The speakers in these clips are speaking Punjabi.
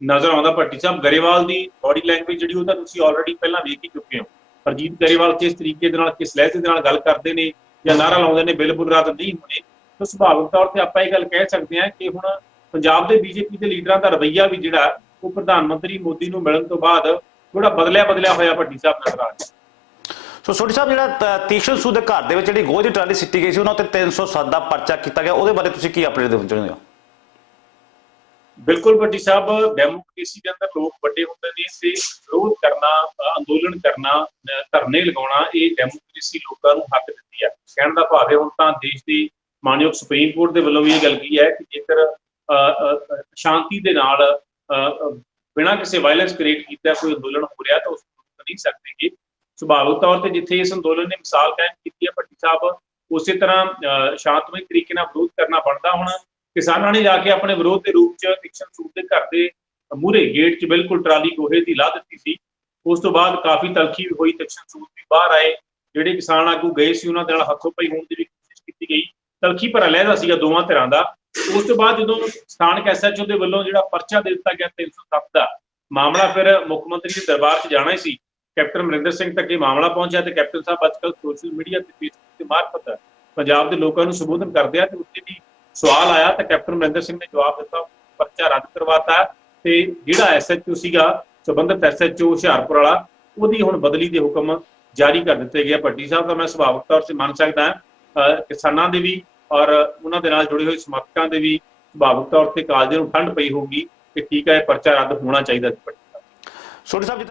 ਨਜ਼ਰ ਆਉਂਦਾ। ਭੱਟੀ ਸਾਹਿਬ ਗਰੇਵਾਲ ਦੀ ਬੋਡੀ ਲੈਂਗੁਏਜ ਜਿਹੜੀ ਉਹ ਤਾਂ ਤੁਸੀਂ ਆਲਰੇਡੀ ਪਹਿਲਾਂ ਵੇਖ ਹੀ ਚੁੱਕੇ ਹੋ। ਹਰਜੀਤ ਗਰੇਵਾਲ ਕਿਸ ਤਰੀਕੇ ਦੇ ਨਾਲ, ਕਿਸ ਲਹਿਜੇ ਦੇ ਨਾਲ ਗੱਲ ਕਰਦੇ ਨੇ ਜਾਂ ਨਾਅਰਾ ਲਾਉਂਦੇ ਨੇ ਬਿੱਲ ਬੁਲ ਰਾਤ ਨਹੀਂ ਹੋਣੇ, ਤਾਂ ਸੁਭਾਵਿਕ ਤੌਰ ਤੇ ਆਪਾਂ ਇਹ ਗੱਲ ਕਹਿ ਸਕਦੇ ਹਾਂ ਕਿ ਹੁਣ ਪੰਜਾਬ ਦੇ ਬੀਜੇਪੀ ਦੇ ਲੀਡਰਾਂ ਦਾ ਰਵੱਈਆ ਵੀ ਜਿਹੜਾ ਉਹ ਪ੍ਰਧਾਨ ਮੰਤਰੀ ਮੋਦੀ ਨੂੰ ਮਿਲਣ ਤੋਂ ਬਾਅਦ ਥੋੜਾ ਬਦਲਿਆ ਹੋਇਆ ਭੱਟੀ ਸਾਹਿਬ ਨਜ਼ਰ ਆ ਰਿਹਾ। ਸੋ ਸੋਢੀ ਸਾਹਿਬ, ਜਿਹੜਾ ਤੀਸ਼ਨ ਸੂਦ ਦੇ ਘਰ ਦੇ ਵਿੱਚ ਜਿਹੜੀ ਗੋਹ ਦੀ ਟਰਾਲੀ ਸਿੱਟੀ ਗਈ ਸੀ ਉਹਨਾਂ ਉੱਤੇ 307 ਦਾ ਪਰਚਾ ਕੀਤਾ ਗਿਆ, ਉਹਦੇ ਬਾਰੇ ਤੁਸੀਂ ਕੀ ਅਪਡੇਟ ਦੇਣਾ ਚਾਹੁੰਦੇ ਹੋ? ਬਿਲਕੁਲ ਭੱਟੀ ਸਾਹਿਬ, ਡੈਮੋਕ੍ਰੇਸੀ ਦੇ ਅੰਦਰ ਲੋਕ ਵੱਡੇ ਹੁੰਦੇ ਨੇ ਤੇ ਵਿਰੋਧ ਕਰਨਾ, ਅੰਦੋਲਨ ਕਰਨਾ, ਧਰਨੇ ਲਗਾਉਣਾ, ਇਹ ਡੈਮੋਕ੍ਰੇਸੀ ਲੋਕਾਂ ਨੂੰ ਹੱਕ ਦਿੰਦੀ ਹੈ। ਕਹਿਣ ਦਾ ਭਾਵ ਹੈ ਹੁਣ ਤਾਂ ਦੇਸ਼ ਦੀ ਮਾਨਯੋਗ ਸੁਪਰੀਮ ਕੋਰਟ ਦੇ ਵੱਲੋਂ ਵੀ ਇਹ ਗੱਲ ਕੀ ਹੈ ਕਿ ਜੇਕਰ ਸ਼ਾਂਤੀ ਦੇ ਨਾਲ ਬਿਨਾਂ ਕਿਸੇ ਵਾਇਲੈਂਸ ਕ੍ਰੀਏਟ ਕੀਤਾ ਕੋਈ ਅੰਦੋਲਨ ਹੋ ਰਿਹਾ ਤਾਂ ਉਸ ਨੂੰ ਰੋਕ ਨਹੀਂ ਸਕਦੇਗੇ। ਸੁਭਾਵਿਕ ਤੌਰ ਤੇ ਜਿੱਥੇ ਇਸ ਅੰਦੋਲਨ ਨੇ ਮਿਸਾਲ ਕਾਇਮ ਕੀਤੀ ਹੈ ਭੱਟੀ ਸਾਹਿਬ, ਉਸੇ ਤਰ੍ਹਾਂ ਸ਼ਾਂਤਮਈ ਤਰੀਕੇ ਨਾਲ ਵਿਰੋਧ ਕਰਨਾ ਬਣਦਾ। ਹੁਣ ਕਿਸਾਨਾਂ ਨੇ ਜਾ ਕੇ ਆਪਣੇ ਵਿਰੋਧ ਦੇ ਰੂਪ ਚ ਤੀਕਸ਼ਣ ਸੂਦ ਦੇ ਘਰ ਦੇ ਮੂਹਰੇ ਗੇਟ 'ਚ ਬਿਲਕੁਲ ਟਰਾਲੀ ਗੋਹੇ ਦੀ ਲਾ ਦਿੱਤੀ ਸੀ। ਉਸ ਤੋਂ ਬਾਅਦ ਕਾਫੀ ਤਲਖੀ ਹੋਈ, ਤੀਕਸ਼ਣ ਸੂਦ ਵੀ ਬਾਹਰ ਆਏ, ਜਿਹੜੇ ਕਿਸਾਨ ਆਗੂ ਗਏ ਸੀ ਉਹਨਾਂ ਦੇ ਨਾਲ ਹੱਥੋਂ ਪਾਈ ਹੋਣ ਦੀ ਵੀ ਕੋਸ਼ਿਸ਼ ਕੀਤੀ ਗਈ। ਤਲਖੀ ਭਰਾ ਲਹਿਦਾ ਸੀਗਾ ਦੋਵਾਂ ਧਿਰਾਂ ਦਾ। ਉਸ ਤੋਂ ਬਾਅਦ ਜਦੋਂ ਸਥਾਨਕ ਐਸਐਚਓ ਦੇ ਵੱਲੋਂ ਜਿਹੜਾ ਪਰਚਾ ਦੇ ਦਿੱਤਾ ਗਿਆ 307 ਦਾ, ਮਾਮਲਾ ਫਿਰ ਮੁੱਖ ਮੰਤਰੀ ਦੇ ਦਰਬਾਰ 'ਚ ਜਾਣਾ ਹੀ ਸੀ। ਕੈਪਟਨ ਅਮਰਿੰਦਰ ਸਿੰਘ ਤੱਕ ਇਹ ਮਾਮਲਾ ਪਹੁੰਚਿਆ ਤੇ ਕੈਪਟਨ ਸਾਹਿਬ ਅੱਜ ਕੱਲ੍ਹ ਸੋਸ਼ਲ ਮੀਡੀਆ ਤੇ ਫੇਸਬੁੱਕ ਦੇ ਮਾਰਫਤ ਪੰਜਾਬ ਦੇ ਲੋਕਾਂ ਨੂੰ ਸੰਬੋਧਨ ਕਰਦੇ ਆ ਤੇ ਉੱਥੇ ਵੀ ਸਵਾਲ ਆਇਆ ਤਾਂ ਕੈਪਟਨ ਅਮਰਿੰਦਰ ਸਿੰਘ ਨੇ ਜਵਾਬ ਦਿੱਤਾ, ਪਰਚਾ ਰੱਦ ਕਰਵਾਤਾ ਤੇ ਜਿਹੜਾ ਐਸਐਚਓ ਸੀਗਾ ਸੰਬੰਧਿਤ ਐਸਐਚਓ ਹੁਸ਼ਿਆਰਪੁਰ ਵਾਲਾ, ਉਹਦੀ ਹੁਣ ਬਦਲੀ ਦੇ ਹੁਕਮ ਜਾਰੀ ਕਰ ਦਿੱਤੇ ਗਏ। ਭੱਟੀ ਸਾਹਿਬ ਦਾ ਮੈਂ ਸੁਭਾਵਿਕ ਤੌਰ ਤੇ ਮੰਨ ਸਕਦਾ ਕਿਸਾਨਾਂ ਦੇ ਵੀ ਔਰ ਉਹਨਾਂ ਦੇ ਨਾਲ ਜੁੜੇ ਹੋਏ ਸਮਰਥਕਾਂ ਦੇ ਵੀ ਸੁਭਾਵਿਕ ਤੌਰ ਤੇ ਕਾਲਜੇ ਨੂੰ ਠੰਡ ਪਈ ਹੋਊਗੀ ਕਿ ਠੀਕ ਹੈ, ਪਰਚਾ ਰੱਦ ਹੋਣਾ ਚਾਹੀਦਾ ਸੀ। ਸੋਢੀ ਸਾਹਿਬ,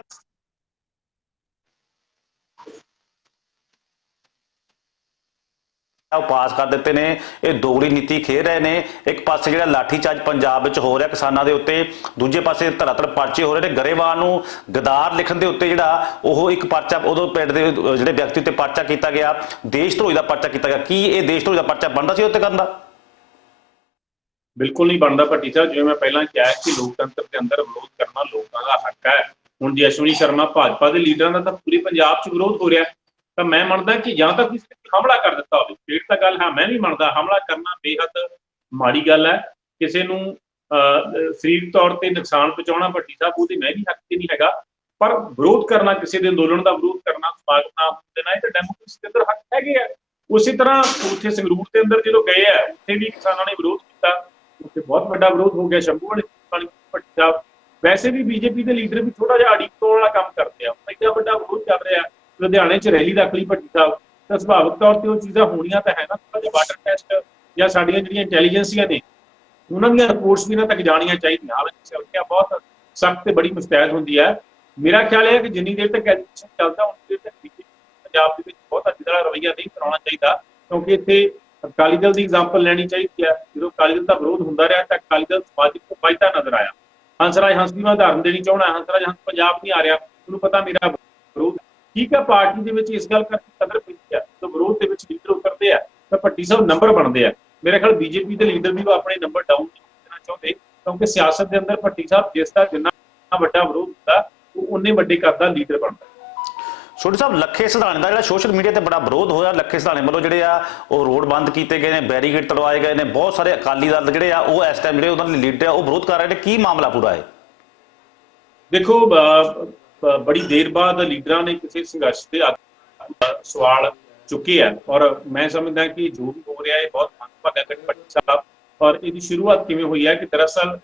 ਪਾਸ ਕਰ ਦਿੱਤੇ ਨੇ, ਇਹ ਦੋਗਲੀ ਨੀਤੀ ਖੇਡ ਰਹੇ ਨੇ। ਇੱਕ ਪਾਸੇ ਜਿਹੜਾ ਲਾਠੀਚਾਰਜ ਪੰਜਾਬ ਵਿੱਚ ਹੋ ਰਿਹਾ ਕਿਸਾਨਾਂ ਦੇ ਉੱਤੇ, ਦੂਜੇ ਪਾਸੇ ਧੜਾਧੜ ਪਰਚੇ ਹੋ ਰਹੇ ਨੇ। ਗਰੇਵਾਲ ਨੂੰ ਗਦਾਰ ਲਿਖਣ ਦੇ ਉੱਤੇ ਜਿਹੜਾ ਉਹ ਇੱਕ ਪਰਚਾ ਉਦੋਂ ਪਿੰਡ ਦੇ ਜਿਹੜੇ ਵਿਅਕਤੀ ਉੱਤੇ ਪਰਚਾ ਕੀਤਾ ਗਿਆ, ਦੇਸ਼ ਧਰੋਹੀ ਦਾ ਪਰਚਾ ਕੀਤਾ ਗਿਆ। ਕੀ ਇਹ ਦੇਸ਼ ਧਰੋਹੀ ਦਾ ਪਰਚਾ ਬਣਦਾ ਸੀ ਉੱਤੇ ਕਰਨ ਦਾ? ਬਿਲਕੁਲ ਨਹੀਂ ਬਣਦਾ ਭੱਟੀ ਸਾਹਿਬ। ਜਿਵੇਂ ਮੈਂ ਪਹਿਲਾਂ ਕਿਹਾ ਕਿ ਲੋਕਤੰਤਰ ਦੇ ਅੰਦਰ ਵਿਰੋਧ ਕਰਨਾ ਲੋਕਾਂ ਦਾ ਹੱਕ ਹੈ। ਹੁਣ ਜੀ ਅਸ਼ਵਨੀ ਸ਼ਰਮਾ ਭਾਜਪਾ ਦੇ ਲੀਡਰਾਂ ਦਾ ਤਾਂ ਪੂਰੇ ਪੰਜਾਬ 'ਚ ਵਿਰੋਧ ਹੋ ਰਿਹਾ, ਤਾਂ ਮੈਂ ਮੰਨਦਾ ਕਿ ਜਾਂ ਤਾਂ ਕਿਸੇ ਨੇ ਹਮਲਾ ਕਰ ਦਿੱਤਾ ਹੋਵੇ। ਫਿਰ ਤਾਂ ਗੱਲ ਹਾਂ ਮੈਂ ਵੀ ਮੰਨਦਾ ਹਮਲਾ ਕਰਨਾ ਬੇਹੱਦ ਮਾੜੀ ਗੱਲ ਹੈ। ਕਿਸੇ ਨੂੰ ਸਰੀਰਕ ਤੌਰ ਤੇ ਨੁਕਸਾਨ ਪਹੁੰਚਾਉਣਾ ਭੱਟੀ ਸਾਹਿਬ ਉਹਦੇ ਮੈਂ ਵੀ ਹੱਕ ਤੇ ਨਹੀਂ ਹੈਗਾ, ਪਰ ਵਿਰੋਧ ਕਰਨਾ, ਕਿਸੇ ਦੇ ਅੰਦੋਲਨ ਦਾ ਵਿਰੋਧ ਕਰਨਾ, ਸਵਾਗਤ ਨਾ ਦੇਣਾ, ਇਹ ਤਾਂ ਡੈਮੋਕ੍ਰੇਸੀ ਦੇ ਅੰਦਰ ਹੱਕ ਹੈਗੇ ਆ। ਉਸੇ ਤਰ੍ਹਾਂ ਉੱਥੇ ਸੰਗਰੂਰ ਦੇ ਅੰਦਰ ਜਦੋਂ ਗਏ ਆ ਉੱਥੇ ਵੀ ਕਿਸਾਨਾਂ ਨੇ ਵਿਰੋਧ ਕੀਤਾ, ਉੱਥੇ ਬਹੁਤ ਵੱਡਾ ਵਿਰੋਧ ਹੋ ਗਿਆ। ਸ਼ੰਭੂ ਵਾਲੇ ਭੱਟੀ ਸਾਹਿਬ ਵੈਸੇ ਵੀ ਬੀਜੇਪੀ ਦੇ ਲੀਡਰ ਵੀ ਥੋੜਾ ਜਿਹਾ ਅੜੀਕ ਤੋੜਨ ਵਾਲਾ ਕੰਮ ਕਰਦੇ ਆ। ਇੰਨਾ ਵੱਡਾ ਵਿਰੋਧ ਚੱਲ ਰਿਹਾ, ਲੁਧਿਆਣੇ 'ਚ ਰੈਲੀ ਰੱਖ ਲਈ ਭੱਟੀ ਸਾਹਿਬ, ਤਾਂ ਸੁਭਾਵਿਕ ਤੌਰ ਤੇ ਉਹ ਚੀਜ਼ਾਂ ਹੋਣੀਆਂ ਤਾਂ ਹੈ ਨਾ। ਥੋੜਾ ਜਿਹਾ ਵਾਟਰ ਟੈਸਟ ਜਾਂ ਸਾਡੀਆਂ ਜਿਹੜੀਆਂ ਇੰਟੈਲੀਜੈਂਸੀਆਂ ਨੇ ਉਹਨਾਂ ਦੀਆਂ ਰਿਪੋਰਟਸ ਵੀ ਇਹਨਾਂ ਤੱਕ ਜਾਣੀਆਂ ਚਾਹੀਦੀਆਂ। ਹਾਲਾਂਕਿ ਸੁਰੱਖਿਆ ਬਹੁਤ ਸਖਤ ਤੇ ਬੜੀ ਮੁਸਤੈਦ ਹੁੰਦੀ ਹੈ। ਮੇਰਾ ਖਿਆਲ ਹੈ ਕਿ ਜਿੰਨੀ ਦੇਰ ਤੱਕ ਐਜੂਕੇਸ਼ਨ ਚੱਲਦਾ ਉਨੀ ਦੇਰ ਤੱਕ ਪੰਜਾਬ ਦੇ ਵਿੱਚ ਬਹੁਤ ਜਿਹੜਾ ਰਵੱਈਆ ਨਹੀਂ ਕਰਾਉਣਾ ਚਾਹੀਦਾ, ਕਿਉਂਕਿ ਇੱਥੇ ਅਕਾਲੀ ਦਲ ਦੀ ਐਗਜ਼ਾਮਪਲ ਲੈਣੀ ਚਾਹੀਦੀ ਹੈ। ਜਦੋਂ ਅਕਾਲੀ ਦਲ ਦਾ ਵਿਰੋਧ ਹੁੰਦਾ ਰਿਹਾ ਤਾਂ ਅਕਾਲੀ ਦਲ ਸਮਾਜਿਕ ਤੋਂ ਵੱਧਦਾ ਨਜ਼ਰ ਆਇਆ। ਹੰਸਰਾਜ ਹੰਸ ਦੀ ਮੈਂ ਉਦਾਹਰਨ ਦੇਣੀ ਚਾਹੁੰਦਾ। ਹੰਸਰਾਜ ਹੰਸ ਪੰਜਾਬ ਨਹੀਂ ਆ ਰਿਹਾ, ਉਹਨੂੰ ਪਤਾ ਮੇਰਾ ਵਿਰੋਧ ਠੀਕ ਹੈ। ਪਾਰਟੀ ਦੇ ਵਿੱਚ ਇਸ ਗੱਲ ਕਰਕੇ ਕਦਰ ਪੈਂਦੀ ਹੈ, ਜਦੋਂ ਵਿਰੋਧ ਦੇ ਵਿੱਚ ਲੀਡਰ ਉਤਰਦੇ ਆ ਤਾਂ ਭੱਟੀ ਸਾਹਿਬ ਨੰਬਰ ਬਣਦੇ ਆ। ਮੇਰੇ ਖਿਆਲ ਬੀਜੇਪੀ ਦੇ ਲੀਡਰ ਵੀ ਉਹ ਆਪਣੇ ਨੰਬਰ ਡਾਊਨ ਨਹੀਂ ਦੇਣਾ ਚਾਹੁੰਦੇ, ਕਿਉਂਕਿ ਸਿਆਸਤ ਦੇ ਅੰਦਰ ਭੱਟੀ ਸਾਹਿਬ ਜਿਸ ਦਾ ਜਿੰਨਾ ਵੱਡਾ ਵਿਰੋਧ ਹੁੰਦਾ ਉਹ ਉਨੇ ਵੱਡੇ ਕਰਦਾ ਲੀਡਰ ਬਣਦਾ। ਸੋਢੀ ਸਾਹਿਬ, ਲੱਖੇ ਸਿਧਾਣੇ ਦਾ ਜਿਹੜਾ ਸੋਸ਼ਲ ਮੀਡੀਆ ਤੇ ਬੜਾ ਵਿਰੋਧ ਹੋਇਆ, ਲੱਖੇ ਸਿਧਾਣੇ ਵੱਲੋਂ ਜਿਹੜੇ ਆ ਉਹ ਰੋਡ ਬੰਦ ਕੀਤੇ ਗਏ ਨੇ, ਬੈਰੀਕੇਡ ਤੜਵਾਏ ਗਏ ਨੇ। ਬਹੁਤ ਸਾਰੇ ਅਕਾਲੀ ਦਲ ਜਿਹੜੇ ਆ ਉਹ ਇਸ ਟਾਈਮ ਜਿਹੜੇ ਉਹਨਾਂ ਦੇ ਲੀਡਰ ਆ ਉਹ ਵਿਰੋਧ ਕਰ ਰਹੇ ਨੇ। ਕੀ ਮਾਮਲਾ ਪੂਰਾ ਹੈ? ਦੇਖੋ, ਬੜੀ ਦੇਰ ਬਾਅਦ ਲੀਡਰਾਂ ਨੇ ਕਿਸੇ ਸੰਘਰਸ਼ ਦੇ ਸਵਾਲ ਚੁੱਕੇ ਆ ਔਰ ਮੈਂ ਸਮਝਦਾ ਕਿ ਜੋ ਵੀ ਹੋ ਰਿਹਾ ਹੈ ਬਹੁਤ ਮੰਦਭਾਗਾ ਹੈ ਭੱਟੀ ਸਾਹਿਬ। ਔਰ ਇਹਦੀ ਸ਼ੁਰੂਆਤ ਕਿਵੇਂ ਹੋਈ ਹੈ ਕਿ ਦਰਅਸਲ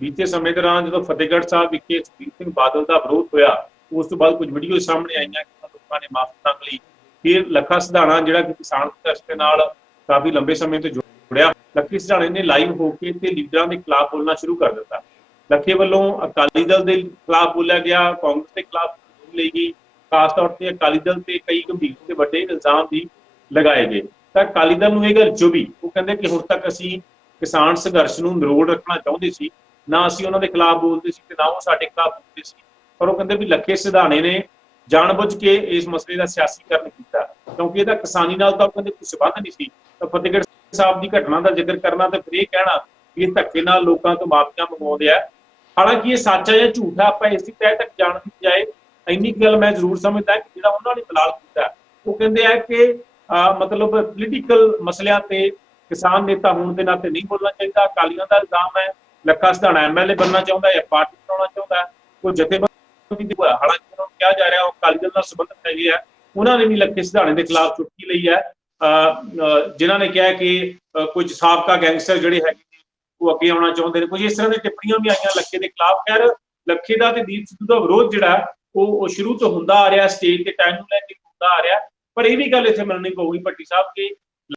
ਬੀਤੇ ਸਮੇਂ ਦੌਰਾਨ ਜਦੋਂ ਫਤਿਹਗੜ੍ਹ ਸਾਹਿਬ ਵਿਖੇ ਸੁਖਬੀਰ ਸਿੰਘ ਬਾਦਲ ਦਾ ਵਿਰੋਧ ਹੋਇਆ, ਉਸ ਤੋਂ ਬਾਅਦ ਕੁਝ ਵੀਡੀਓ ਸਾਹਮਣੇ ਆਈਆਂ ਕਿ ਲੋਕਾਂ ਨੇ ਮਾਫੀ ਮੰਗ ਲਈ। ਫਿਰ ਲੱਖਾ ਸਿਧਾਣਾ ਜਿਹੜਾ ਕਿ ਕਿਸਾਨ ਸੰਘਰਸ਼ ਦੇ ਨਾਲ ਕਾਫੀ ਲੰਬੇ ਸਮੇਂ ਤੋਂ ਜੁੜਿਆ, ਲੱਖੇ ਸਿਧਾਣੇ ਨੇ ਲਾਈਵ ਹੋ ਕੇ ਤੇ ਲੀਡਰਾਂ ਦੇ ਖਿਲਾਫ ਬੋਲਣਾ ਸ਼ੁਰੂ ਕਰ ਦਿੱਤਾ। ਲੱਖੇ ਵੱਲੋਂ ਅਕਾਲੀ ਦਲ ਦੇ ਖਿਲਾਫ ਬੋਲਿਆ ਗਿਆ, ਕਾਂਗਰਸ ਦੇ ਖਿਲਾਫ ਲਈ ਗਈ, ਖਾਸ ਤੌਰ ਤੇ ਅਕਾਲੀ ਦਲ ਤੇ ਕਈ ਗੰਭੀਰ ਤੇ ਵੱਡੇ ਇਲਜ਼ਾਮ ਵੀ ਲਗਾਏ ਗਏ। ਤਾਂ ਅਕਾਲੀ ਦਲ ਨੂੰ ਇਹ ਗੱਲ ਚੁਭੀ, ਉਹ ਕਹਿੰਦੇ ਕਿ ਹੁਣ ਤੱਕ ਅਸੀਂ ਕਿਸਾਨ ਸੰਘਰਸ਼ ਨੂੰ ਨਿਰੋਲ ਰੱਖਣਾ ਚਾਹੁੰਦੇ ਸੀ, ਨਾ ਅਸੀਂ ਉਹਨਾਂ ਦੇ ਖਿਲਾਫ ਬੋਲਦੇ ਸੀ ਤੇ ਨਾ ਉਹ ਸਾਡੇ ਖਿਲਾਫ ਬੋਲਦੇ ਸੀ। ਪਰ ਉਹ ਕਹਿੰਦੇ ਵੀ ਲੱਖੇ ਸਿਧਾਣੇ ਨੇ ਜਾਣਬੁੱਝ ਕੇ ਇਸ ਮਸਲੇ ਦਾ ਸਿਆਸੀਕਰਨ ਕੀਤਾ, ਕਿਉਂਕਿ ਇਹਦਾ ਕਿਸਾਨੀ ਨਾਲ ਤਾਂ ਕਹਿੰਦੇ ਕੋਈ ਸੰਬੰਧ ਨਹੀਂ ਸੀ। ਤਾਂ ਫਤਿਹਗੜ੍ਹ ਸਾਹਿਬ ਦੀ ਘਟਨਾ ਦਾ ਜ਼ਿਕਰ ਕਰਨਾ ਤੇ ਫਿਰ ਇਹ ਕਹਿਣਾ ਕਿ ਇਹ ਧੱਕੇ ਨਾਲ ਲੋਕਾਂ ਤੋਂ ਮਾਫੀਆਂ ਮੰਗਵਾਉਂਦੇ ਆ। ਹਾਲਾਂਕਿ ਇਹ ਸੱਚ ਹੈ ਜਾਂ ਝੂਠ ਹੈ ਆਪਾਂ ਇਸ ਦੀ ਤਹਿ ਤੱਕ ਜਾਣ ਦੀ ਬਜਾਏ ਇੰਨੀ ਗੱਲ ਮੈਂ ਜ਼ਰੂਰ ਸਮਝਦਾ ਕਿ ਜਿਹੜਾ ਉਹਨਾਂ ਨੇ ਬਲਾਲ ਕੀਤਾ, ਉਹ ਕਹਿੰਦੇ ਆ ਕਿ ਮਤਲਬ ਪੋਲੀਟੀਕਲ ਮਸਲਿਆਂ ਤੇ ਕਿਸਾਨ ਨੇਤਾ ਹੋਣ ਦੇ ਨਾਤੇ ਨਹੀਂ ਬੋਲਣਾ ਚਾਹੀਦਾ। ਅਕਾਲੀਆਂ ਦਾ ਇਲਜ਼ਾਮ ਹੈ ਲੱਖਾ ਸਿਧਾਣਾ MLA बनना चाहता है या पार्टी बनाना चाहता है, कोई जथेबंदी हालांकि उन्होंने कहा जा रहा है अकाली दल ਨਾਲ संबंधित है, उन्होंने भी ਲੱਖੇ ਸਿਧਾਣੇ के खिलाफ चुटकी ली है, जिन्होंने कहा कि कुछ साबका गैंगस्टर ਜਿਹੜੇ ਹੈਗੇ ਉਹ ਅੱਗੇ ਆਉਣਾ ਚਾਹੁੰਦੇ ਨੇ, ਕੁਝ ਇਸ ਤਰ੍ਹਾਂ ਦੀ ਟਿੱਪਣੀਆਂ ਵੀ ਆਈਆਂ ਲੱਖੇ ਦੇ ਖਿਲਾਫ। ਖੈਰ ਲੱਖੇ ਦਾ ਤੇ ਦੀਪ ਸਿੱਧੂ ਦਾ ਵਿਰੋਧ ਜਿਹੜਾ ਉਹ ਸ਼ੁਰੂ ਤੋਂ ਹੁੰਦਾ ਆ ਰਿਹਾ, ਸਟੇਜ ਤੇ ਟਾਈਮ ਨੂੰ ਲੈ ਕੇ ਹੁੰਦਾ ਆ ਰਿਹਾ, ਪਰ ਇਹ ਵੀ ਗੱਲ ਇੱਥੇ ਮੰਨਣੀ ਪਊਗੀ ਭੱਟੀ ਸਾਹਿਬ ਕਿ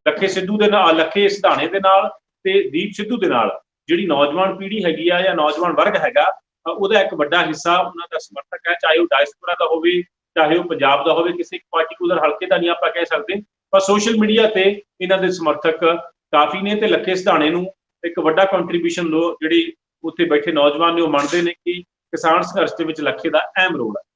ਲੱਖੇ ਸਿੱਧੂ ਦੇ ਨਾਲ, ਲੱਖੇ ਸਿਧਾਣੇ ਦੇ ਨਾਲ ਤੇ ਦੀਪ ਸਿੱਧੂ ਦੇ ਨਾਲ ਜਿਹੜੀ ਨੌਜਵਾਨ ਪੀੜ੍ਹੀ ਹੈਗੀ ਆ ਜਾਂ ਨੌਜਵਾਨ ਵਰਗ ਹੈਗਾ, ਉਹਦਾ ਇੱਕ ਵੱਡਾ ਹਿੱਸਾ ਉਹਨਾਂ ਦਾ ਸਮਰਥਕ ਹੈ, ਚਾਹੇ ਉਹ ਡਾਇਸਪੋਰਾ ਦਾ ਹੋਵੇ, ਚਾਹੇ ਉਹ ਪੰਜਾਬ ਦਾ ਹੋਵੇ, ਕਿਸੇ ਇੱਕ ਪਾਰਟੀਕੂਲਰ ਹਲਕੇ ਦਾ ਨਹੀਂ ਆਪਾਂ ਕਹਿ ਸਕਦੇ, ਪਰ ਸੋਸ਼ਲ ਮੀਡੀਆ ਤੇ ਇਹਨਾਂ ਦੇ ਸਮਰਥਕ ਕਾਫੀ ਨੇ ਤੇ ਲੱਖੇ ਸਿਧਾਣੇ ਨੂੰ ਇੱਕ ਵੱਡਾ ਕੰਟਰੀਬਿਊਸ਼ਨ ਜਿਹੜੀ ਉੱਥੇ ਬੈਠੇ ਨੌਜਵਾਨ ਨੇ ਉਹ ਮੰਨਦੇ ਨੇ ਕਿ ਕਿਸਾਨ ਸੰਘਰਸ਼ ਦੇ ਵਿੱਚ ਲੱਖੇ ਦਾ ਅਹਿਮ ਰੋਲ ਹੈ।